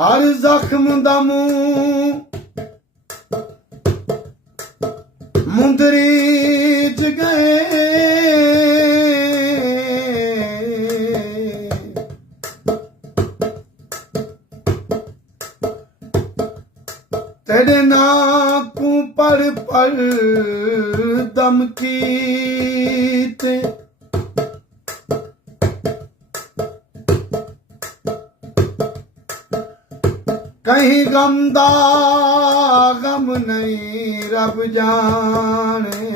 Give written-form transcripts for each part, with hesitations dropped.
हर जख्म दा मूंह मुंदरी च गए तेरे नाम को पढ़ पढ़ दम कीते कहीं गम दा गम नहीं रब जाने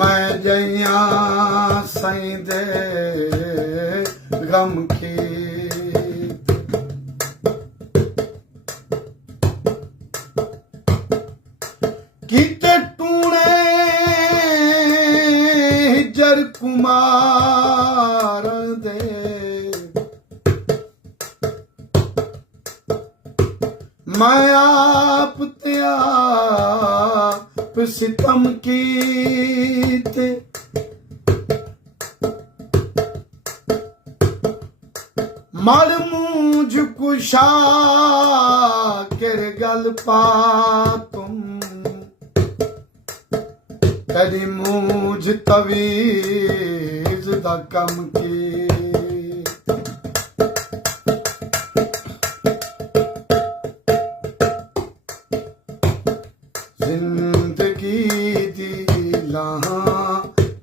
मैं जइया सही दे गम की किते टूणे जर कुमार दे मैं आप त्याप सितम कीते मर मूंझ कुशा कर गल पा तुम कदी मूंझ तवीज दा कम की जिंदगी दी लाहां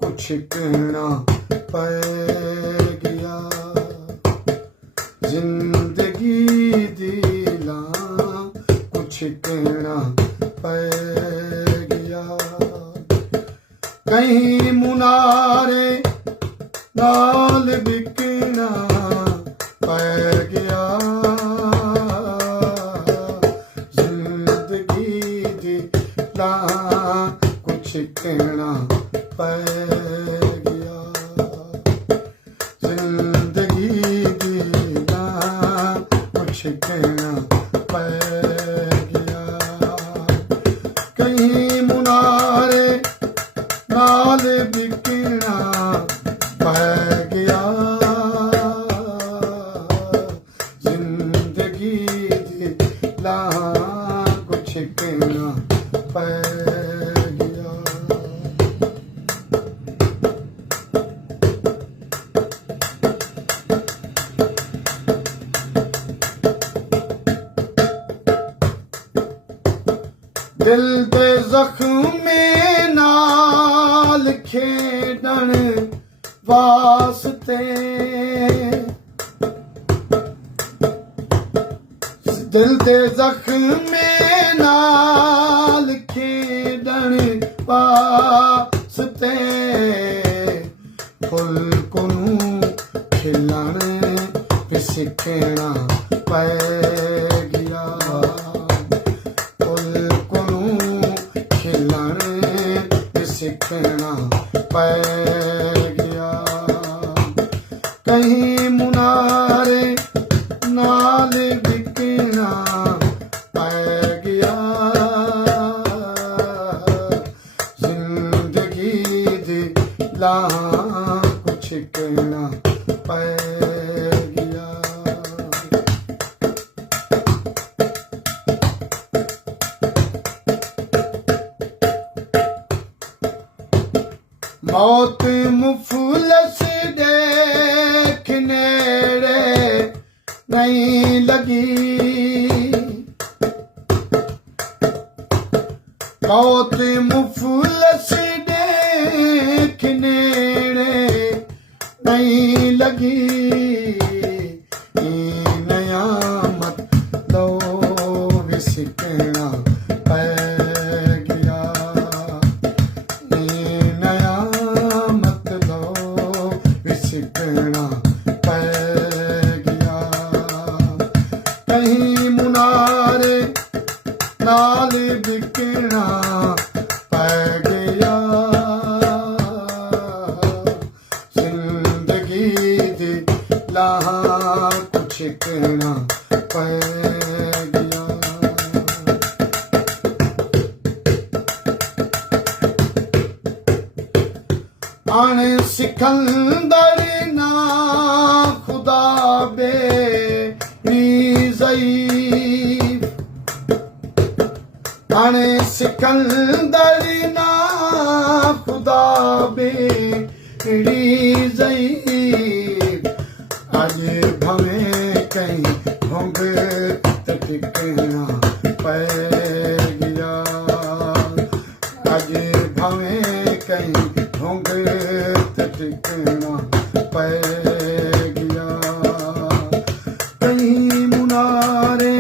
कुछ कहना पै गया जिंदगी दी लाहां कुछ कहना पै गया कहीं मुनारे नाल बिकना पै गया कुछ कहना पै गया जिंदगी दीना कुछ कहना पै गया कहीं मुनारे नाल बिकना पै गया जिंदगी दीना कुछ कहना पै गया दिल दे जख्मे नाल खेडण वास्ते दिल दे जख्मे नाल खेडण वास्ते फुल कोनू खिलण सिखना पै गया फुल कोनू खिलण सिखना पै गया कहीं मुनारे नाल बिकना पै गया जिंदगी दी लाहां कुछ कहना पै गया मौत मुफलस देख नेड़े नहीं लगी मौत मुफलस देख नेड़े नहीं लगी नया मत लो विसिकना पै गया नया मत लो विसिकना पै गया कहीं मुनारे नाल बिकना पै गया जिंदगी दी छिकना पै गया। आण सिकंदर ना खुदा बे ज़ईफ़, आण सिकंदर ना खुदा बे ज़ईफ़, अज भवें कहीं भोंग त टिकना पै गया। अज भवें कहीं भोंग त टिकना पै गया। कहीं मुनारे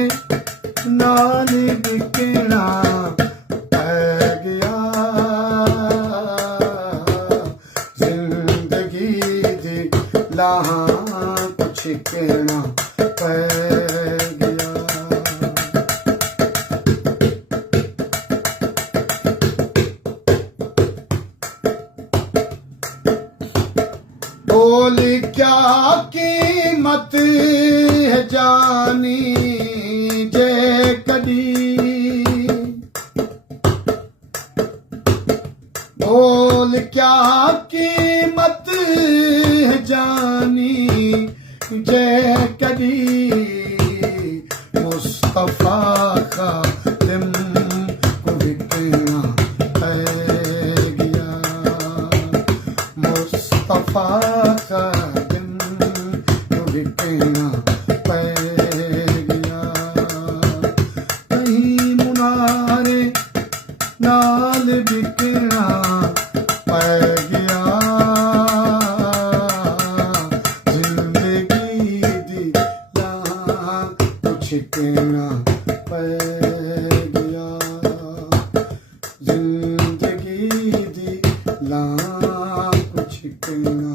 नाल बिकना पै गया। जिंदगी दी लाहां कुछ कहना पै गया। बोल क्या कीमत है जानी जे कदी, बोल क्या कीमत है जानी जे कदी। मुस्तफा खातिम को बिकना पै गया। मुस्तफा खातिम को बिकना पै गया। कहीं मुनारे नाल बिकना पै गया। जिंदगी दी लाहां कुछ कहना पै गया। जिंदगी दी लाहां कुछ कहना